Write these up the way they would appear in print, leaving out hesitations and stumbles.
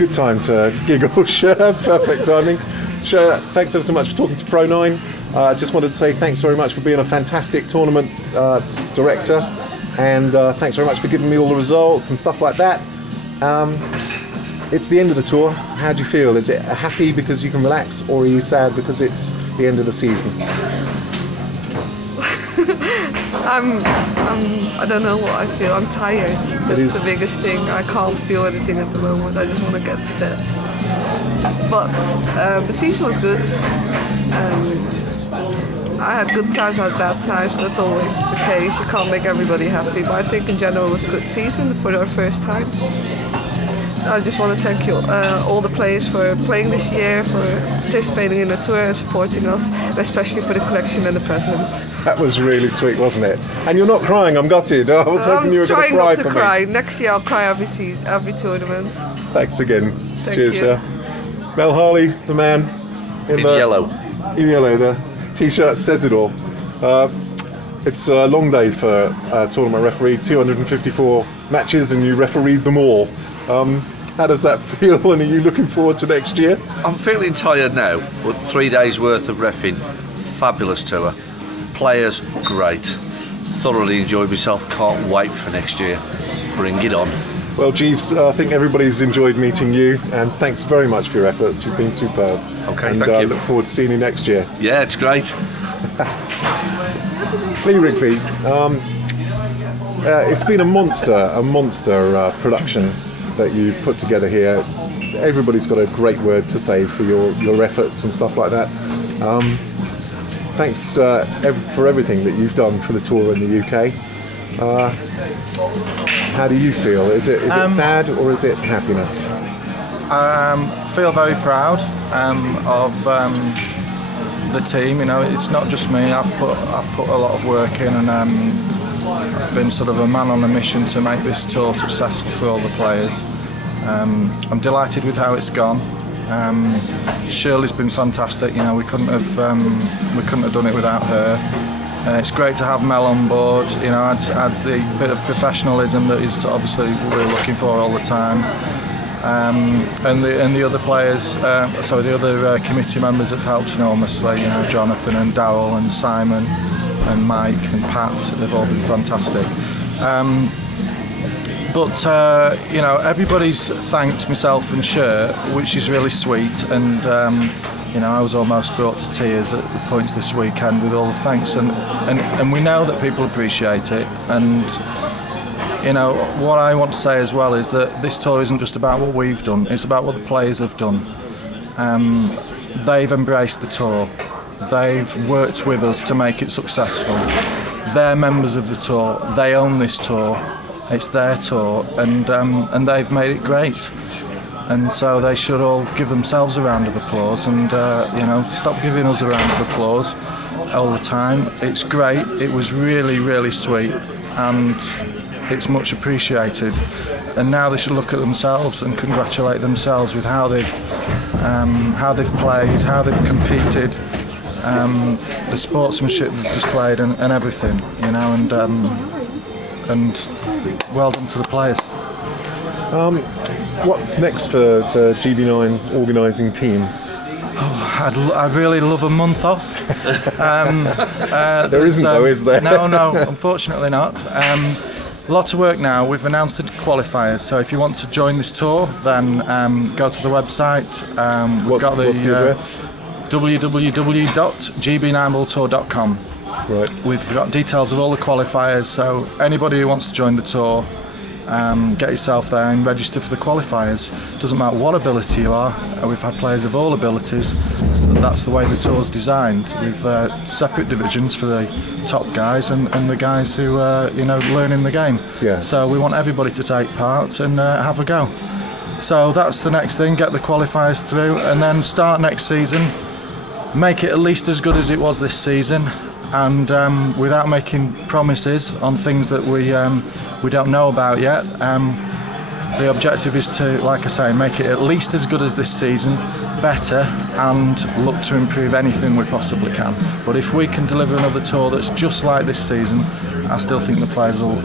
good time to giggle. Shir, perfect timing. Shir, thanks ever so much for talking to Pro 9. I just wanted to say thanks very much for being a fantastic tournament director, and thanks very much for giving me all the results and stuff like that. It's the end of the tour. How do you feel? Is it happy because you can relax, or are you sad because it's the end of the season? I don't know what I feel. I'm tired. That's the biggest thing. I can't feel anything at the moment. I just want to get to bed. But the season was good. I had good times, I had bad times. That's always the case. You can't make everybody happy. But I think in general it was a good season for our first time. I just want to thank you, all the players, for playing this year, for participating in the tour and supporting us, and especially for the collection and the presents. That was really sweet, wasn't it? And you're not crying. I'm gutted. I was hoping you were going to cry for me. I'm trying not to cry. Next year I'll cry every tournament. Thanks again. Thank Cheers, you. Shir. Mel Harley, the man in yellow. In yellow, the T-shirt says it all. It's a long day for tournament referee. 254 matches, and you refereed them all. How does that feel, and are you looking forward to next year? I'm feeling tired now, but 3 days worth of reffing, fabulous tour. Players, great. Thoroughly enjoyed myself, can't wait for next year. Bring it on. Well, Jeeves, I think everybody's enjoyed meeting you, and thanks very much for your efforts. You've been superb. Okay, and, thank you. Look forward to seeing you next year. Yeah, it's great. Lee Rigby, it's been a monster production that you've put together here. Everybody's got a great word to say for your efforts and stuff like that. Thanks for everything that you've done for the tour in the UK. How do you feel? Is it sad or is it happiness? Feel very proud of the team. You know, it's not just me. I've put a lot of work in, and I've been sort of a man on a mission to make this tour successful for all the players. I'm delighted with how it's gone. Shirley's been fantastic. You know, we couldn't have done it without her. It's great to have Mel on board. You know, adds the bit of professionalism that is obviously we're looking for all the time. And the other players, the other committee members have helped enormously. You know, Jonathan and Darryl and Simon and Mike and Pat, they've all been fantastic. You know, everybody's thanked myself and Shir, which is really sweet, and you know, I was almost brought to tears at the points this weekend with all the thanks, and we know that people appreciate it. And you know, what I want to say as well is that this tour isn't just about what we've done, it's about what the players have done. They've embraced the tour. They've worked with us to make it successful. They're members of the tour. They own this tour. It's their tour, and they've made it great. And so they should all give themselves a round of applause, and you know, stop giving us a round of applause all the time. It's great. It was really, really sweet, and it's much appreciated. And now they should look at themselves and congratulate themselves with how they've played, how they've competed. The sportsmanship they've displayed, and everything, you know, and well done to the players. What's next for the GB9 organising team? Oh, I'd really love a month off. There isn't though, is there? No, unfortunately not. A lot of work now. We've announced the qualifiers, so if you want to join this tour, then go to the website. What's the address? www.gb9worldtour.com. Right. We've got details of all the qualifiers, so anybody who wants to join the tour, get yourself there and register for the qualifiers. Doesn't matter what ability you are. We've had players of all abilities. That's the way the tour's designed, with separate divisions for the top guys and the guys who are learning the game. Yeah. So we want everybody to take part and have a go. So that's the next thing, get the qualifiers through, and then start next season. Make it at least as good as it was this season, and without making promises on things that we don't know about yet. The objective is to, like I say, make it at least as good as this season, better, and look to improve anything we possibly can. But if we can deliver another tour that's just like this season, I still think the players will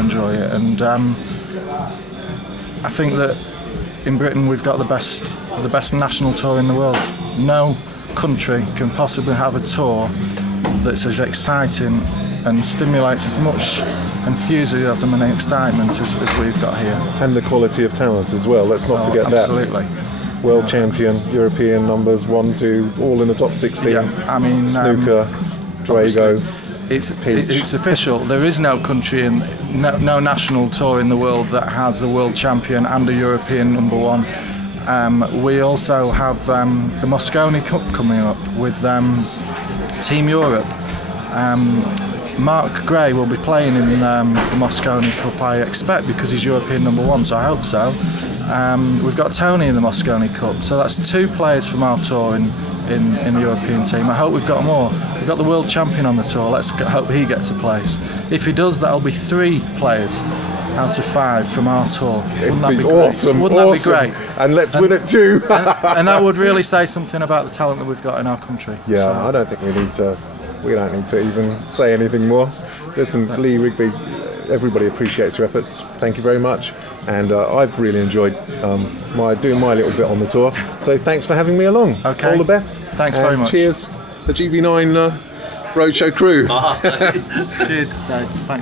enjoy it. And I think that in Britain we've got the best national tour in the world. No country can possibly have a tour that's as exciting and stimulates as much enthusiasm and excitement as we've got here. And the quality of talent as well. Let's not forget absolutely. that. World champion, European numbers 1, 2, all in the top 16. Yeah, I mean, snooker, Drago. It's official. There is no country in no national tour in the world that has the world champion and a European #1. We also have the Mosconi Cup coming up with Team Europe. Mark Gray will be playing in the Mosconi Cup, I expect, because he's European #1, so I hope so. We've got Tony in the Mosconi Cup, so that's 2 players from our tour in the European team. I hope we've got more. We've got the world champion on the tour. Let's hope he gets a place. If he does, that'll be 3 players out of 5 from our tour. Wouldn't that be awesome? Great? Wouldn't that be great? And let's win it too. and that would really say something about the talent that we've got in our country. Yeah, so. I don't think we don't need to even say anything more. Listen, Lee Rigby, everybody appreciates your efforts. Thank you very much. And I've really enjoyed doing my little bit on the tour. So thanks for having me along. Okay. All the best. Thanks very much. Cheers, the GB9 Roadshow crew. Cheers, Dave. Thanks.